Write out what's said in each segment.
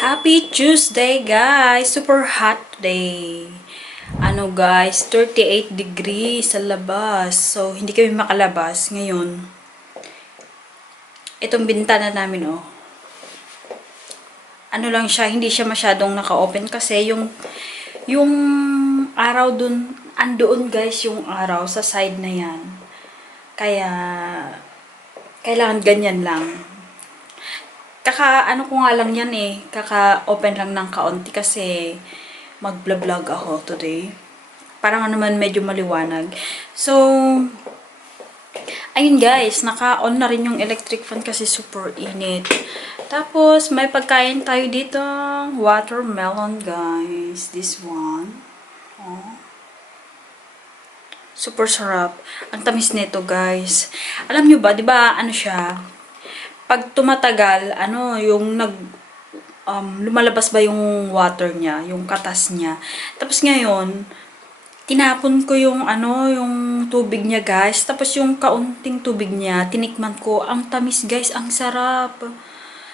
Happy Tuesday, guys! Super hot today. Ano, guys, 38 degrees sa labas. So, hindi kami makalabas ngayon. Itong bintana namin, oh. Ano lang siya, hindi siya masyadong naka-open kasi yung araw dun, andoon, guys, yung araw sa side na yan. Kaya, kailangan ganyan lang. Ano ko nga lang yan eh. Kaka-open lang ng kaunti kasi mag-vlog ako today. Parang naman medyo maliwanag. So, ayun guys, naka-on na rin yung electric fan kasi super init. Tapos, may pagkain tayo dito. Watermelon guys. This one. Oh. Super sarap. Ang tamis nito guys. Alam nyo ba, di ba ano siya? Pag tumatagal, yung lumalabas ba yung water niya, yung katas niya. Tapos ngayon, tinapon ko yung tubig niya, guys. Tapos yung kaunting tubig niya, tinikman ko. Ang tamis, guys, ang sarap.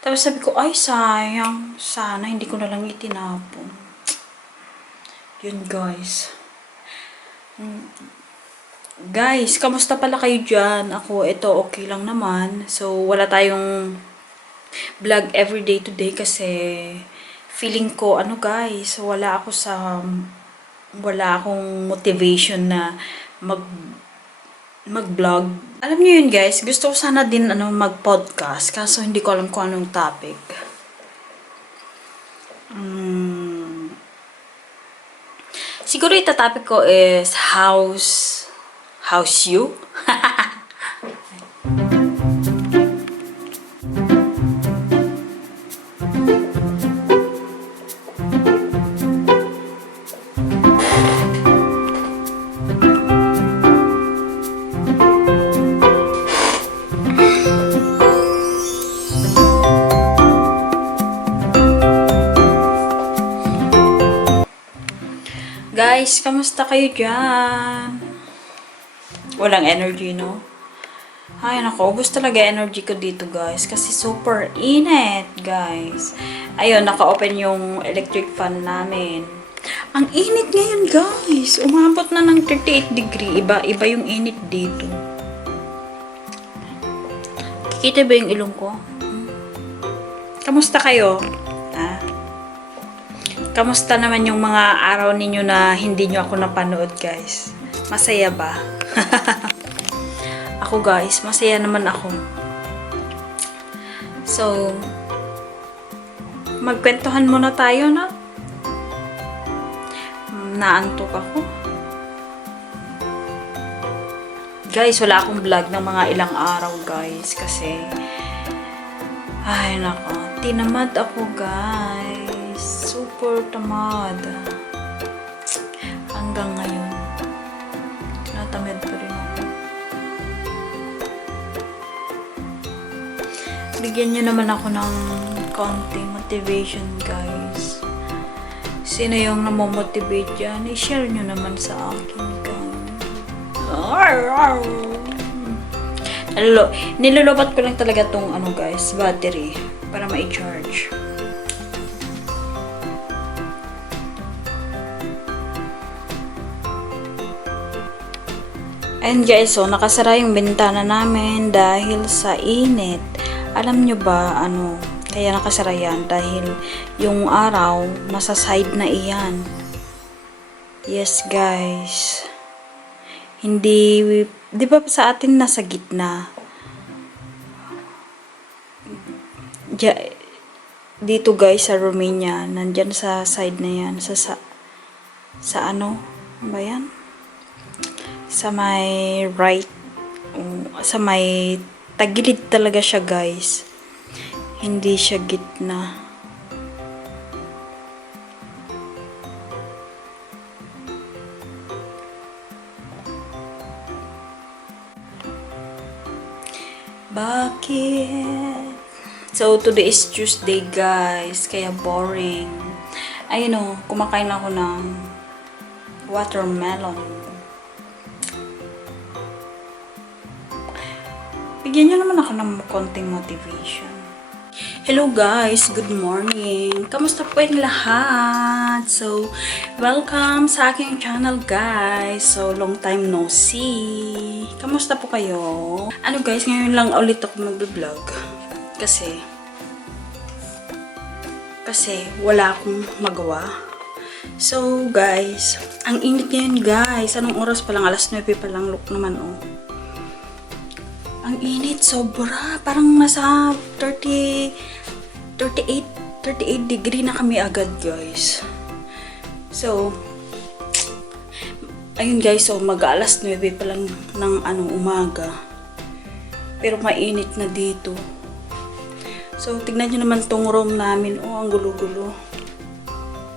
Tapos sabi ko, ay sayang. Sana hindi ko na lang itinapon. Yun, guys. Guys, kamusta pala kayo dyan? Ako, ito, okay lang naman. So, wala tayong vlog everyday today kasi feeling ko, guys, wala akong motivation na mag-vlog. Alam niyo yun, guys, gusto ko sana din, mag-podcast. Kaso, hindi ko alam kung anong topic. Siguro itatopic ko is How's you? Guys, kamusta kayo dyan? Walang energy, no? Ay, nako. Ubus talaga energy ko dito, guys. Kasi super init, guys. Ayun, naka-open yung electric fan namin. Ang init ngayon, guys. Umabot na ng 38 degree. Iba yung init dito. Kikita ba yung ilong ko? Kamusta kayo? Kamusta naman yung mga araw ninyo na hindi nyo ako napanood, guys? Masaya ba? Ako guys, masaya naman ako. So, magkwentuhan muna tayo, no? Naantok ako. Guys, wala akong vlog ng mga ilang araw, guys. Kasi, ay nako, tinamad ako, guys. Super tamad. Hanggang ngayon. Tinatamad pa rin ako. Bigyan nyo naman ako ng konting motivation, guys. Sino yung namomotivate dyan? I-share nyo naman sa akin, guys. Nilulubat ko lang talaga tong guys, battery para ma-charge. And guys, so nakasara yung bintana namin dahil sa init. Alam nyo ba, kaya nakasara yan? Dahil yung araw, nasa side na iyan. Yes, guys. Hindi, di ba sa atin nasa gitna? Dito guys, sa Romania, nandyan sa side na yan. Sa ba yan? Sa may right, sa may tagilid talaga siya, guys. Hindi siya gitna. Bakit? So, today is Tuesday, guys. Kaya boring. Ayun kumakain ako ng watermelon. Bigyan niyo naman ako ng konting motivation. Hello guys, good morning. Kamusta po yung lahat? So, welcome sa aking channel guys. So, long time no see. Kamusta po kayo? Ano guys, ngayon lang ulit ako mag-vlog. Kasi wala akong magawa. So guys, ang init ngayon guys. Anong oras pa lang? Alas 9 pa lang. Look naman oh. Ang init, sobra. Parang nasa 38 degree na kami agad, guys. So, ayun guys, so mag-alas 9 pa lang ng umaga. Pero mainit na dito. So, tignan nyo naman tong room namin. Oh, ang gulo-gulo.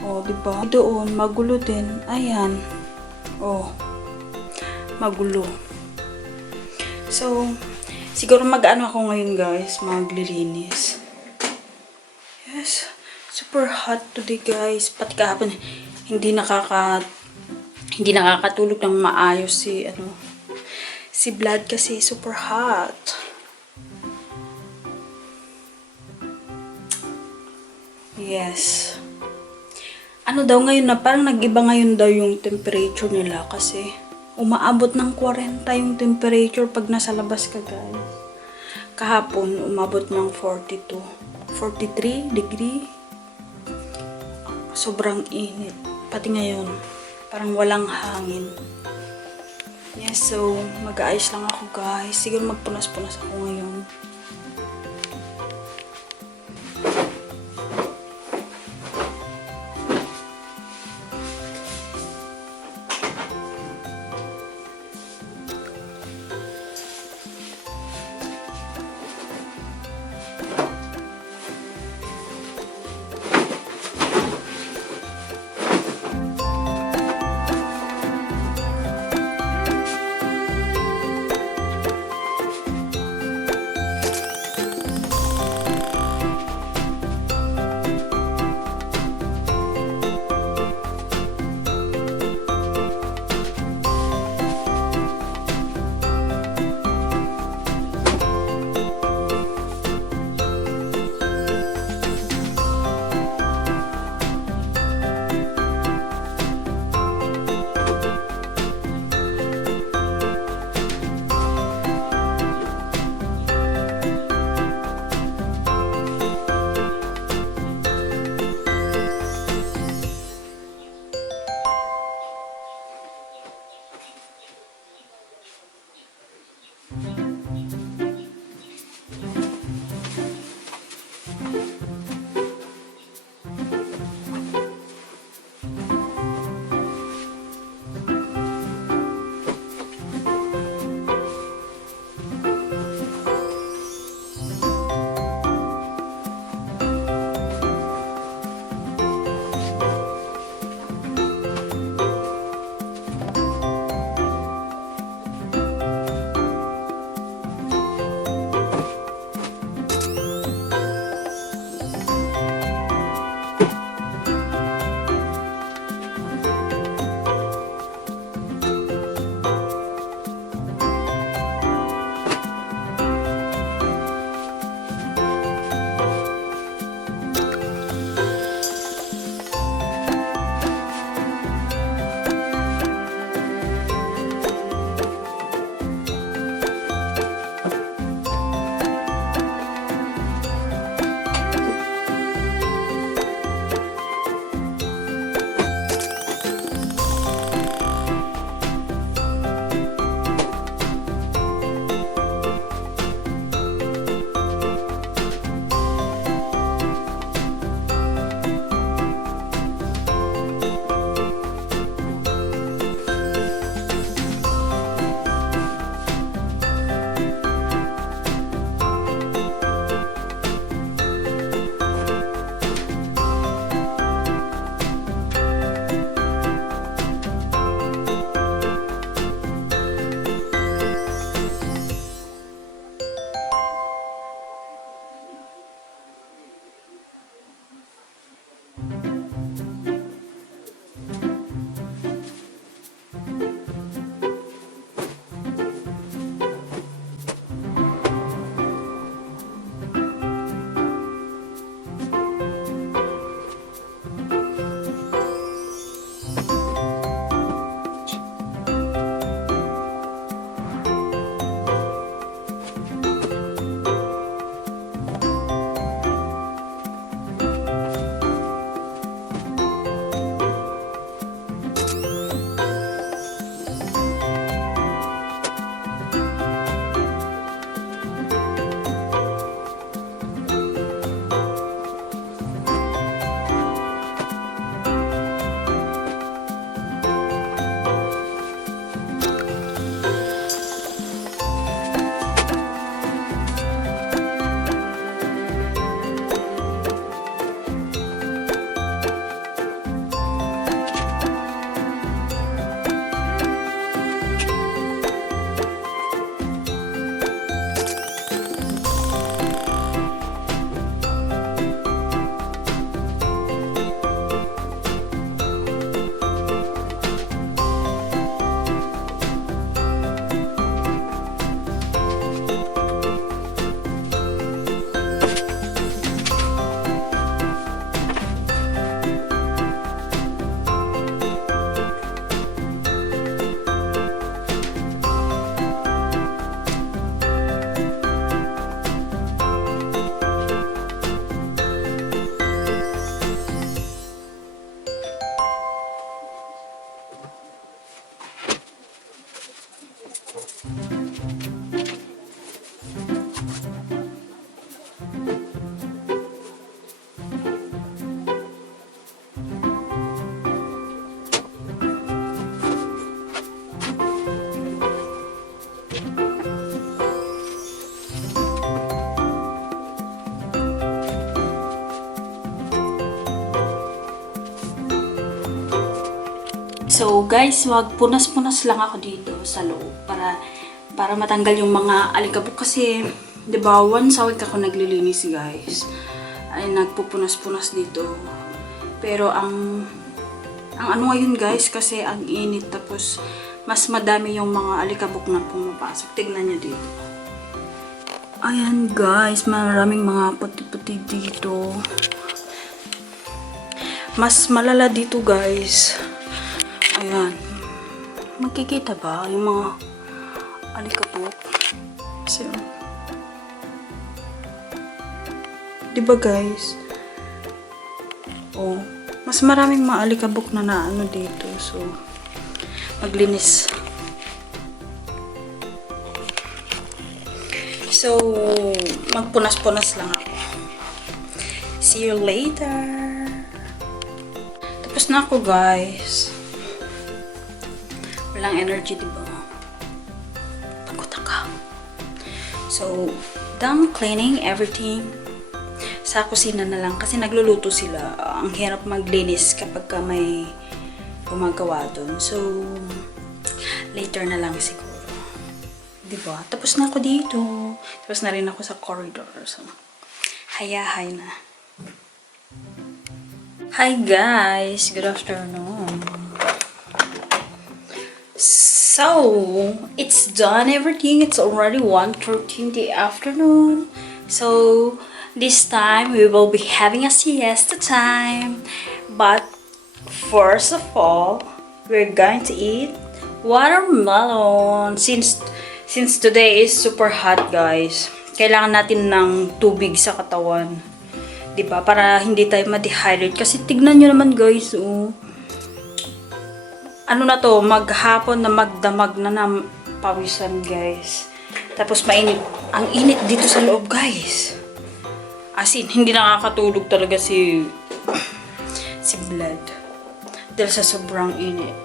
Oh, diba? Doon, magulo din. Ayan. Oh, magulo. So, siguro mag-ano ako ngayon guys, maglilinis. Yes, super hot today guys. Pati kahapon, hindi nakakatulog ng maayos si Vlad kasi super hot. Yes. Ano daw ngayon na, parang nag-iba ngayon daw yung temperature nila kasi umaabot ng 40 yung temperature pag nasa labas ka guys. Kahapon, umabot ng 42, 43 degree. Sobrang init. Pati ngayon, parang walang hangin. Yes, so mag-aayos lang ako guys. Siguro magpunas-punas ako ngayon. So guys, wag punas-punas lang ako dito sa loob para matanggal yung mga alikabok kasi 'di ba once a week ako naglilinis guys. Ay nagpupunas-punas dito. Pero ang ano ngayon guys kasi ang init tapos mas madami yung mga alikabok na pumapasok. Tignan niyo dito. Ayan guys, maraming mga puti-puti dito. Mas malala dito guys. Ayan. Magkikita ba yung mga alikabok? So, diba guys? Oh, mas maraming mga alikabok na ano dito. So, maglinis. So, magpunas-punas lang ako. See you later. Tapos na ako guys. Walang energy, diba? Pagod ako. So, done cleaning everything. Sa kusina na lang kasi nagluluto sila. Ang hirap maglinis kapag ka may gumagawa doon. So, later na lang siguro. Diba? Tapos na ako dito. Tapos na rin ako sa corridor. So, hayahay na. Hi guys! Good afternoon. So, it's done everything. It's already 1:13 in the afternoon. So, this time we will be having a siesta time. But, first of all, we're going to eat watermelon. Since today is super hot guys, kailangan natin ng tubig sa katawan. Diba? Para hindi tayo ma-dehydrate. Kasi tignan nyo naman guys, oh. Ano na to, maghapon na magdamag na ng pawisan guys. Tapos mainit. Ang init dito sa loob guys. As in, hindi nakakatulog talaga si Blood. Dahil sa sobrang init.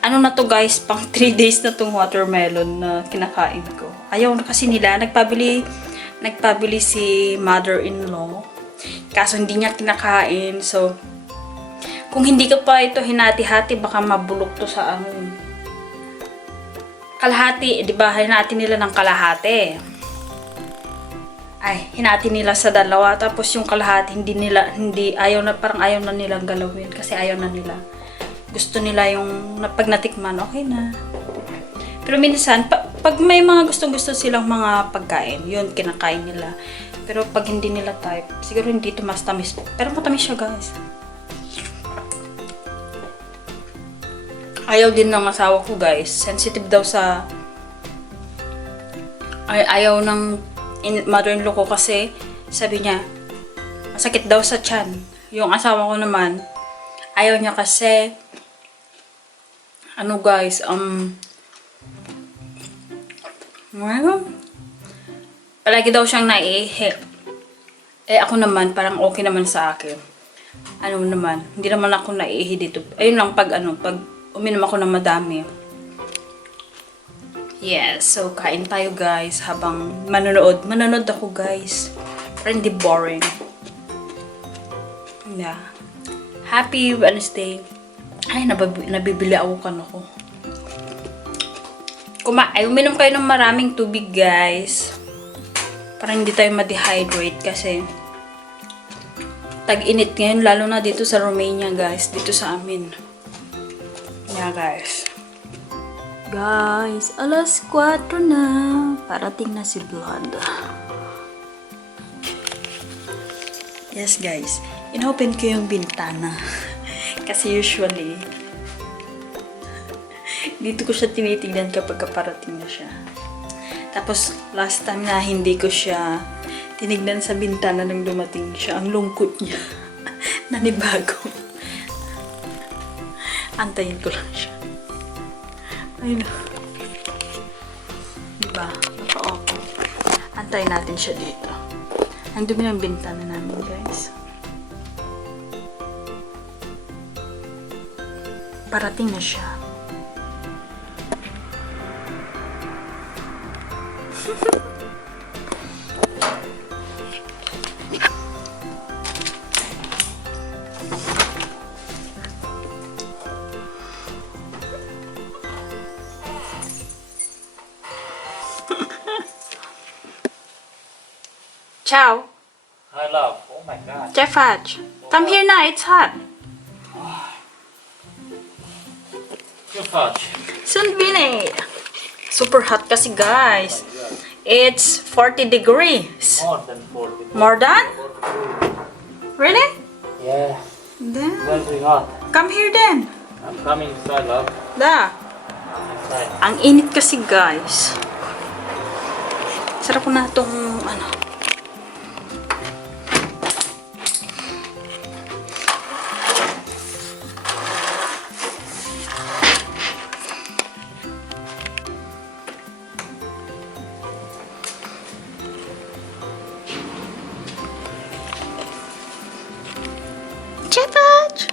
Ano na to guys, pang 3 days na tong watermelon na kinakain ko. Ayaw na kasi nila, nagpabili si mother-in-law. Kaso hindi niya kinakain. So, kung hindi ka pa ito hinati-hati, baka mabulok to sa ano. Kalahati, di ba? Hinati nila ng kalahati. Ay, hinati nila sa dalawa. Tapos yung kalahati, parang ayaw na nilang galawin. Kasi ayaw na nila. Gusto nila yung pag natikman, okay na. Pero minsan, pag may mga gusto silang mga pagkain, yun, kinakain nila. Pero pag hindi nila type, siguro hindi ito mas tamis. Pero matamis siya, guys. Ayaw din ng asawa ko, guys. Sensitive daw sa... Ayaw ng mother-in-law ko kasi sabi niya, masakit daw sa tiyan. Yung asawa ko naman, ayaw niya kasi... Ano, guys, palagi daw siyang naiihi. Ako naman, parang okay naman sa akin. Ano naman, hindi naman ako naiihi dito. Ayun lang, pag uminom ako ng madami. Yes, so kain tayo guys habang manonood. Manonood ako guys. Para hindi boring. Yeah. Happy Wednesday. Ay, nabibili ako ako. Uminom kayo ng maraming tubig guys. Para hindi tayo ma-dehydrate kasi tag-init ngayon lalo na dito sa Romania guys. Dito sa amin. Yeah guys. Guys, alas 4 na. Parating na si Blood. Yes guys. Inopen ko yung bintana. Kasi usually, dito ko siya tinitingnan kapag parating na siya. Tapos, last time na hindi ko siya tinignan sa bintana nang dumating siya. Ang lungkot niya. Nanibago. Antayin ko lang siya. Ayun. Diba? Naka-opo. Antayin natin siya dito. Ang dumi ng bintana namin, guys. Parating na siya. Ciao. Hi, love. Oh my god. Jeffaj. Come here na, it's hot. Too fudge. Sunbine. Super hot kasi guys. It's 40 degrees. More than 40. More than? Really? Yeah. Then, Very hot. come here then. I'm coming inside, love. Da. I'm inside. Ang init kasi guys. Sarap ko na itong ano. Jeffaj!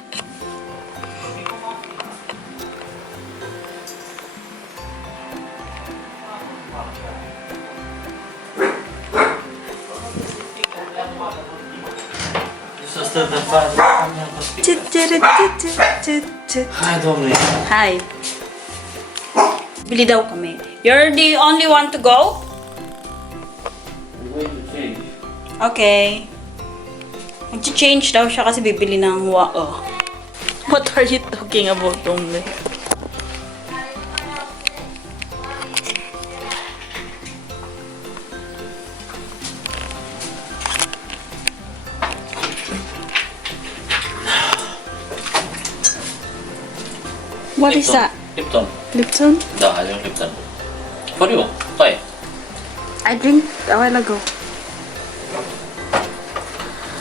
This is still the fun. Hi, Dominic. Hi. Bili daw kami. You're the only one to go? I'm going to change. Okay. Mag-change daw siya kasi bibili ng oh. What are you talking about, Tombe? What is that? Lipton. Lipton? Да, I drink Lipton. For you. Why? I drink a while ago.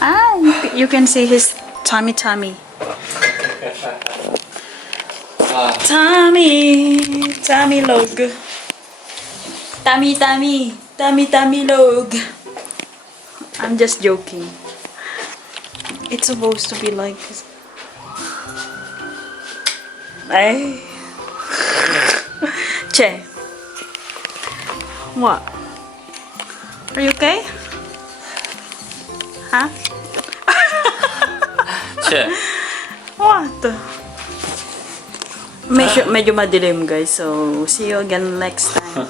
Ah, you can see his tummy. Tummy log. Tummy log. I'm just joking. It's supposed to be like this. Ay. Che. What? Are you okay? Huh? Che. What? Medyo madilim guys. So, see you again next time.